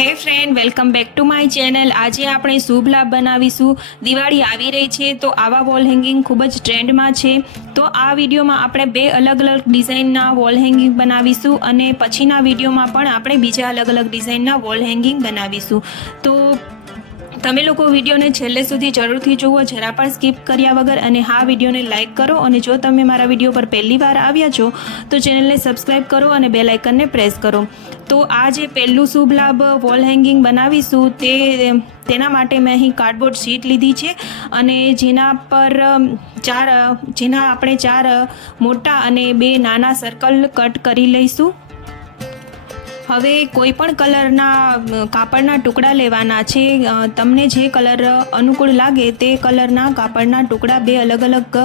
હે friend, welcome back to my channel. આજે આપણે શુભ લાભ બનાવીશું। દિવાળી આવી રહી છે તો આવા વોલ હેંગિંગ ખૂબ જ ટ્રેન્ડમાં છે। તો આ વિડીયોમાં આપણે બે અલગ અલગ ડિઝાઇનના વોલ હેંગિંગ બનાવીશું અને પછીના વિડીયોમાં પણ આપણે બીજા અલગ અલગ ડિઝાઇનના વોલ હેંગિંગ બનાવીશું। તો તમે લોકો વિડીયોને છેલ્લે સુધી જરૂરથી જુઓ, જરા પણ સ્કીપ કર્યા વગર, અને હા વિડીયોને લાઇક કરો, અને જો તમે મારા વિડીયો પર પહેલી વાર આવ્યા છો તો ચેનલને સબસ્ક્રાઈબ કરો અને બેલ આઇકનને પ્રેસ કરો। તો આ જે પહેલું શુભ લાભ વોલ હેંગિંગ બનાવીશું તેના માટે મેં અહીં કાર્ડબોર્ડ શીટ લીધી છે અને જેના આપણે ચાર મોટા અને બે નાના સર્કલ કટ કરી લઈશું। હવે કોઈ પણ કલરના કાપડના ટુકડા લેવાના છે। તમને જે કલર અનુકૂળ લાગે તે કલરના કાપડના ટુકડા બે અલગ અલગ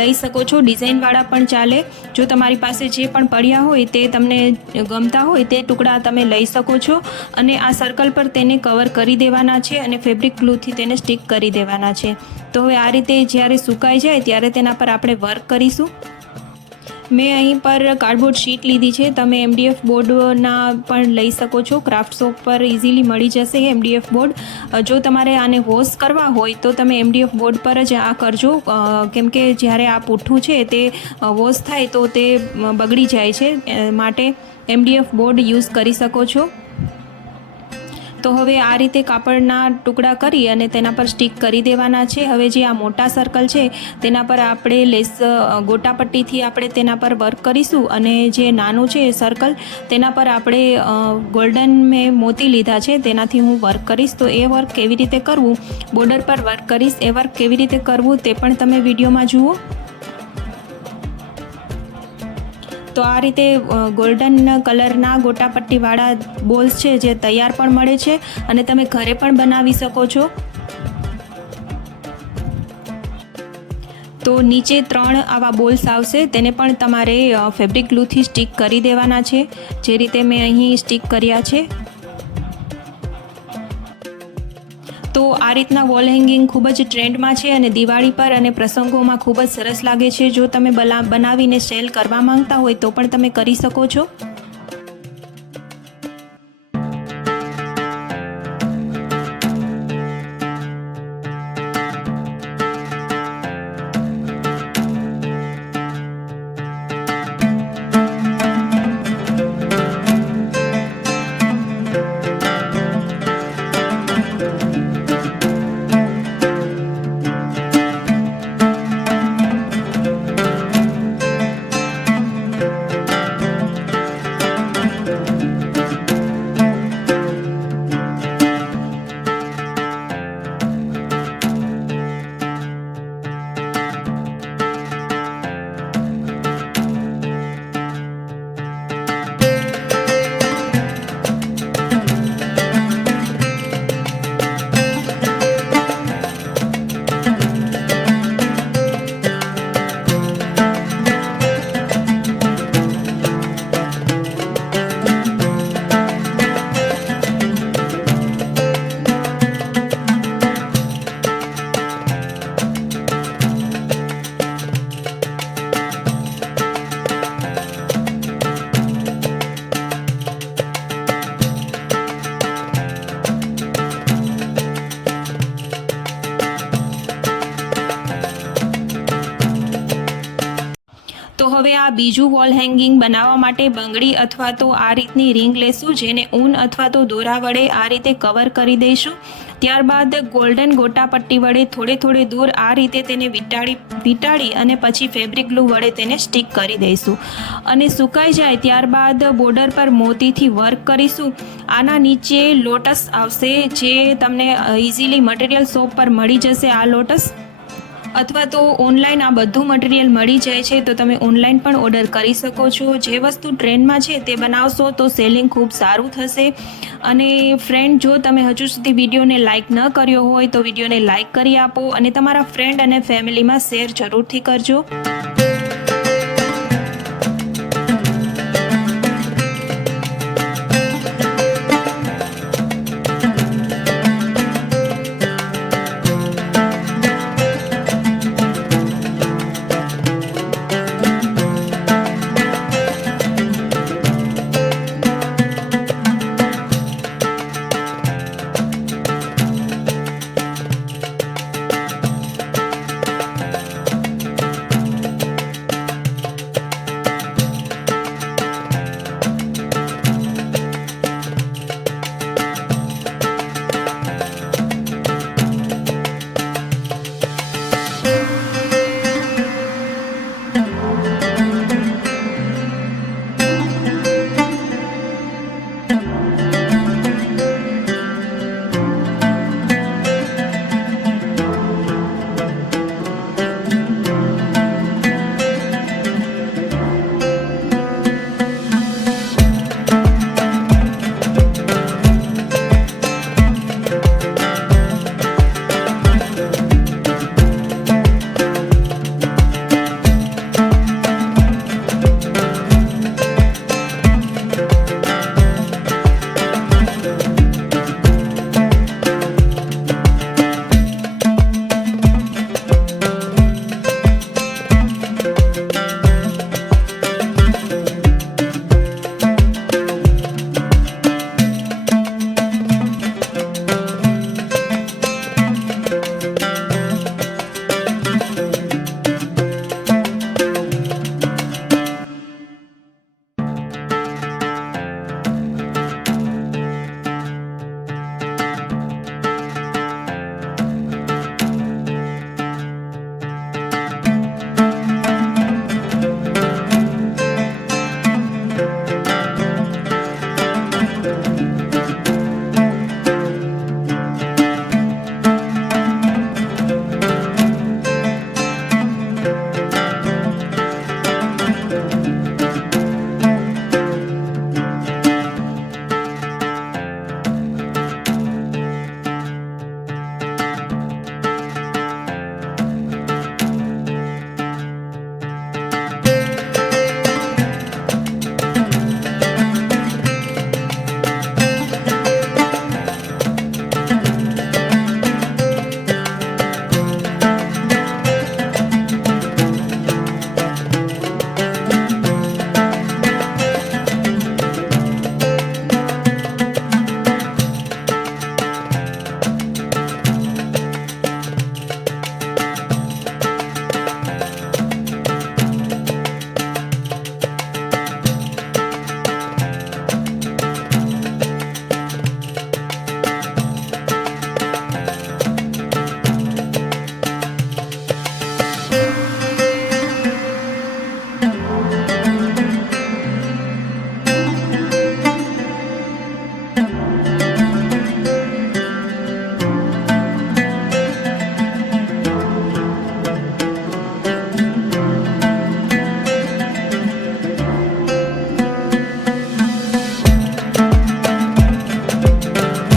લઈ શકો છો। ડિઝાઇનવાળા પણ ચાલે। જો તમારી પાસે જે પણ પડ્યા હોય તે તમને ગમતા હોય તે ટુકડા તમે લઈ શકો છો અને આ સર્કલ પર તેને કવર કરી દેવાના છે અને ફેબ્રિક ગ્લુથી તેને સ્ટિક કરી દેવાના છે। તો હવે આ રીતે જ્યારે સુકાઈ જાય ત્યારે તેના પર આપણે વર્ક કરીશું। મેં અહીં પર કાર્ડબોર્ડ શીટ લીધી છે। તમે MDF બોર્ડના પણ લઈ શકો છો। ક્રાફ્ટ શોપ પર ઇઝીલી મળી જશે MDF બોર્ડ। જો તમારે આને વોશ કરવા હોય તો તમે MDF બોર્ડ પર જ આ કરજો, કેમ કે જ્યારે આ પૂઠું છે તે વોશ થાય તો તે બગડી જાય છે, માટે MDF બોર્ડ યુઝ કરી શકો છો। તો હવે આ રીતે કાપડના ટુકડા કરી અને તેના પર સ્ટિક કરી દેવાના છે। હવે જે આ મોટા સર્કલ છે તેના પર આપણે ગોટા પટ્ટીથી આપણે તેના પર વર્ક કરીશું અને જે નાનું છે સર્કલ તેના પર આપણે ગોલ્ડન મેં મોતી લીધા છે તેનાથી હું વર્ક કરીશ। તો એ વર્ક કેવી રીતે કરવું, બોર્ડર પર વર્ક કરીશ, એ વર્ક કેવી રીતે કરવું તે પણ તમે વિડીયોમાં જુઓ। તો આ રીતે ગોલ્ડન કલરના ગોટાપટ્ટીવાળા બોલ્સ છે જે તૈયાર પણ મળે છે અને તમે ઘરે પણ બનાવી શકો છો। તો નીચે 3 આવા બોલ્સ આવશે, તેને પણ તમારે ફેબ્રિક ગ્લુથી સ્ટિક કરી દેવાના છે, જે રીતે મેં અહીં સ્ટિક કર્યા છે। તો આ રીતના વોલ હેંગિંગ ખૂબ જ ટ્રેન્ડમાં છે અને દિવાળી પર અને પ્રસંગોમાં ખૂબ જ સરસ લાગે છે। જો તમે બનાવીને સેલ કરવા માંગતા હોય તો પણ તમે કરી શકો છો। તો હવે આ બીજું વોલ હેંગિંગ બનાવવા માટે બંગડી અથવા તો આ રીતની રિંગ લેશું, જેને ઊન અથવા તો દોરા વડે આ રીતે કવર કરી દઈશું। ત્યારબાદ ગોલ્ડન ગોટા પટ્ટી વડે થોડે દૂર આ રીતે તેને વીંટાળી અને પછી ફેબ્રિક ગ્લુ વડે તેને સ્ટિક કરી દઈશું અને સુકાઈ જાય ત્યારબાદ બોર્ડર પર મોતીથી વર્ક કરીશું। આના નીચે લોટસ આવશે, જે તમને ઇઝીલી મટીરિયલ શોપ પર મળી જશે। આ લોટસ અથવા તો ઓનલાઈન આ બધું મટીરિયલ મળી જાય છે, તો તમે ઓનલાઈન પણ ઓર્ડર કરી શકો છો। જે વસ્તુ ટ્રેન્ડમાં છે તે બનાવશો તો સેલિંગ ખૂબ સારું થશે। અને ફ્રેન્ડ, જો તમે હજુ સુધી વિડીયોને લાઇક ન કર્યો હોય તો વિડીયોને લાઇક કરી આપો અને તમારા ફ્રેન્ડ અને ફેમિલીમાં શેર જરૂરથી કરજો।